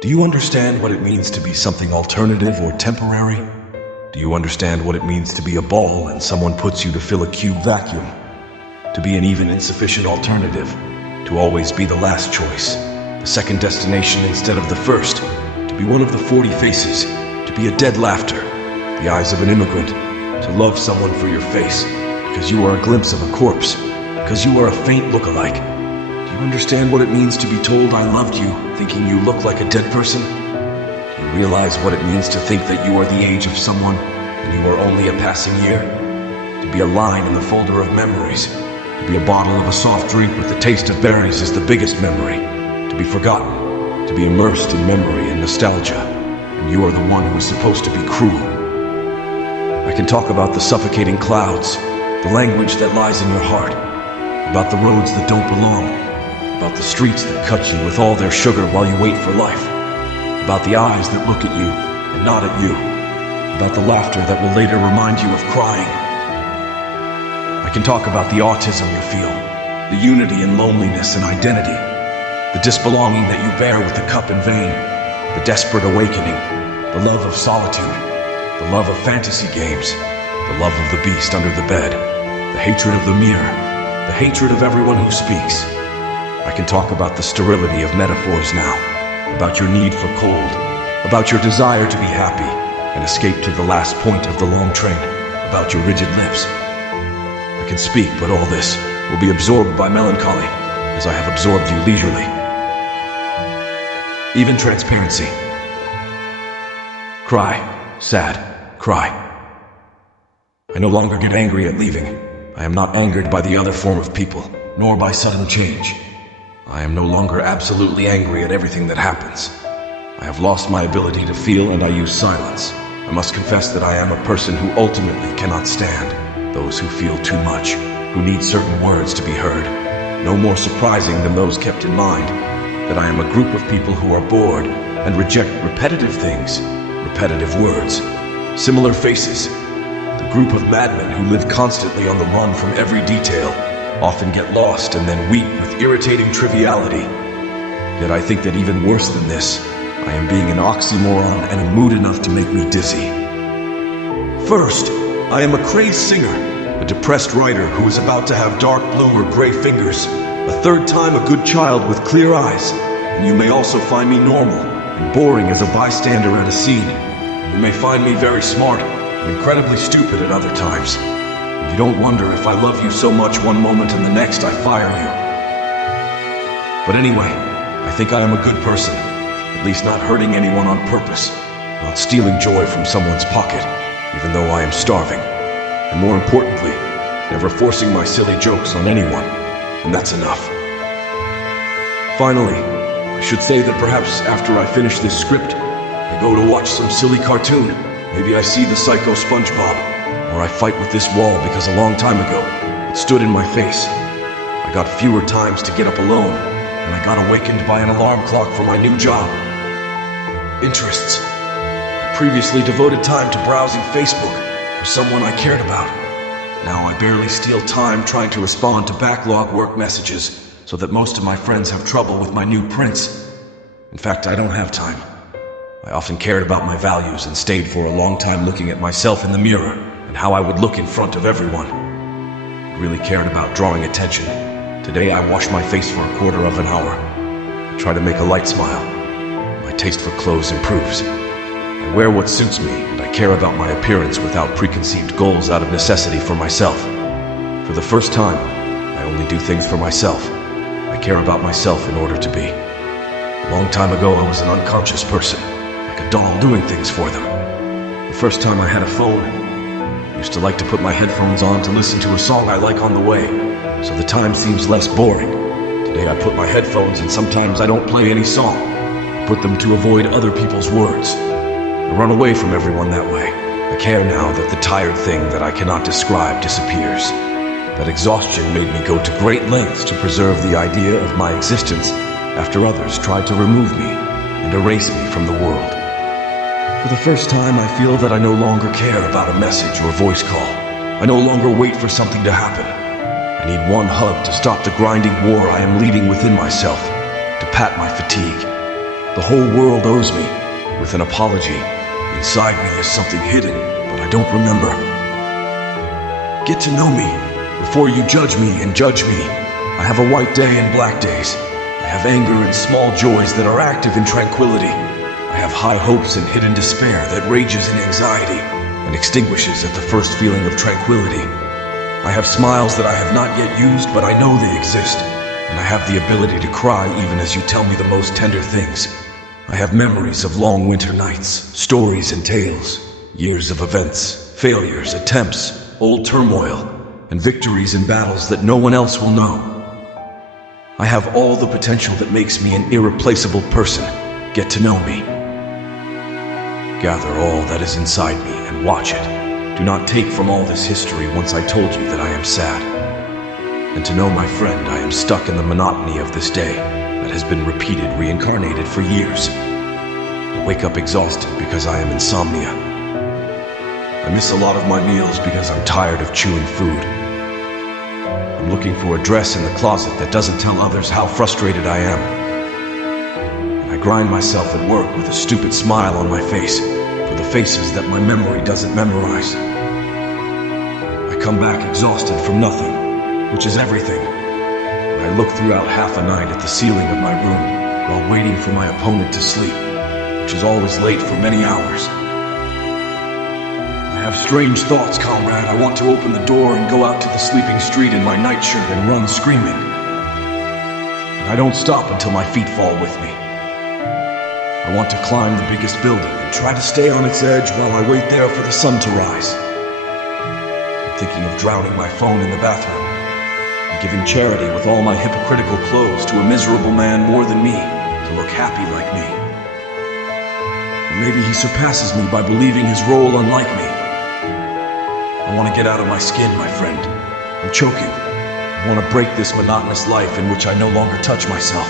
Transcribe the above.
Do you understand what it means to be something alternative or temporary? Do you understand what it means to be a ball and someone puts you to fill a cube vacuum? To be an even insufficient alternative, to always be the last choice, the second destination instead of the first, to be one of the 40 faces, to be a dead laughter, the eyes of an immigrant, to love someone for your face, because you are a glimpse of a corpse, because you are a faint look-alike. Do you understand what it means to be told I loved you, thinking you look like a dead person? Do you realize what it means to think that you are the age of someone, and you are only a passing year? To be a line in the folder of memories, to be a bottle of a soft drink with the taste of berries is the biggest memory. To be forgotten, to be immersed in memory and nostalgia, and you are the one who is supposed to be cruel. I can talk about the suffocating clouds, the language that lies in your heart, about the roads that don't belong, about the streets that cut you with all their sugar while you wait for life, about the eyes that look at you and not at you, about the laughter that will later remind you of crying. I can talk about the autism you feel, the unity in loneliness and identity, the disbelonging that you bear with the cup in vain, the desperate awakening, the love of solitude, the love of fantasy games, the love of the beast under the bed, the hatred of the mirror, the hatred of everyone who speaks. I can talk about the sterility of metaphors now, about your need for cold, about your desire to be happy and escape to the last point of the long train, about your rigid lips. I can speak, but all this will be absorbed by melancholy, as I have absorbed you leisurely. Even transparency. Cry, sad, cry. I no longer get angry at leaving. I am not angered by the other form of people, nor by sudden change. I am no longer absolutely angry at everything that happens. I have lost my ability to feel, and I use silence. I must confess that I am a person who ultimately cannot stand those who feel too much, who need certain words to be heard. No more surprising than those kept in mind, that I am a group of people who are bored and reject repetitive things, repetitive words, similar faces. The group of madmen who live constantly on the run from every detail, often get lost and then weep with irritating triviality. Yet I think that even worse than this, I am being an oxymoron and a mood enough to make me dizzy. First, I am a crazed singer, a depressed writer who is about to have dark blue or gray fingers, a third time a good child with clear eyes, and you may also find me normal and boring as a bystander at a scene. You may find me very smart and incredibly stupid at other times. And you don't wonder if I love you so much one moment and the next I fire you. But anyway, I think I am a good person, at least not hurting anyone on purpose, not stealing joy from someone's pocket, even though I am starving, and more importantly, never forcing my silly jokes on anyone, and that's enough. Finally, I should say that perhaps after I finish this script, I go to watch some silly cartoon. Maybe I see the Psycho SpongeBob, or I fight with this wall because a long time ago, it stood in my face. I got fewer times to get up alone, and I got awakened by an alarm clock for my new job. Interests. I previously devoted time to browsing Facebook for someone I cared about. Now I barely steal time trying to respond to backlog work messages so that most of my friends have trouble with my new prints. In fact, I don't have time. I often cared about my values and stayed for a long time looking at myself in the mirror and how I would look in front of everyone. I really cared about drawing attention. Today I wash my face for a quarter of an hour. I try to make a light smile. My taste for clothes improves. I wear what suits me, and I care about my appearance without preconceived goals out of necessity for myself. For the first time, I only do things for myself. I care about myself in order to be. A long time ago, I was an unconscious person, like a doll doing things for them. The first time I had a phone, I used to like to put my headphones on to listen to a song I like on the way, so the time seems less boring. Today I put my headphones and sometimes I don't play any song. I put them to avoid other people's words. I run away from everyone that way. I care now that the tired thing that I cannot describe disappears. That exhaustion made me go to great lengths to preserve the idea of my existence after others tried to remove me and erase me from the world. For the first time, I feel that I no longer care about a message or voice call. I no longer wait for something to happen. I need one hug to stop the grinding war I am leading within myself, to pat my fatigue. The whole world owes me, with an apology. Inside me is something hidden, but I don't remember. Get to know me before you judge me and judge me. I have a white day and black days. I have anger and small joys that are active in tranquility. I have high hopes and hidden despair that rages in anxiety and extinguishes at the first feeling of tranquility. I have smiles that I have not yet used, but I know they exist, and I have the ability to cry even as you tell me the most tender things. I have memories of long winter nights, stories and tales, years of events, failures, attempts, old turmoil, and victories in battles that no one else will know. I have all the potential that makes me an irreplaceable person. Get to know me. Gather all that is inside me and watch it. Do not take from all this history once I told you that I am sad. And to know, my friend, I am stuck in the monotony of this day that has been repeated, reincarnated for years. I wake up exhausted because I am insomnia. I miss a lot of my meals because I'm tired of chewing food. I'm looking for a dress in the closet that doesn't tell others how frustrated I am. And I grind myself at work with a stupid smile on my face for the faces that my memory doesn't memorize. I come back exhausted from nothing, which is everything. I look throughout half a night at the ceiling of my room while waiting for my opponent to sleep, which is always late for many hours. I have strange thoughts, comrade. I want to open the door and go out to the sleeping street in my nightshirt and run screaming. And I don't stop until my feet fall with me. I want to climb the biggest building and try to stay on its edge while I wait there for the sun to rise. I'm thinking of drowning my phone in the bathroom and giving charity with all my hypocritical clothes to a miserable man more than me to look happy like me. Or maybe he surpasses me by believing his role unlike me. I want to get out of my skin, my friend. I'm choking. I want to break this monotonous life in which I no longer touch myself.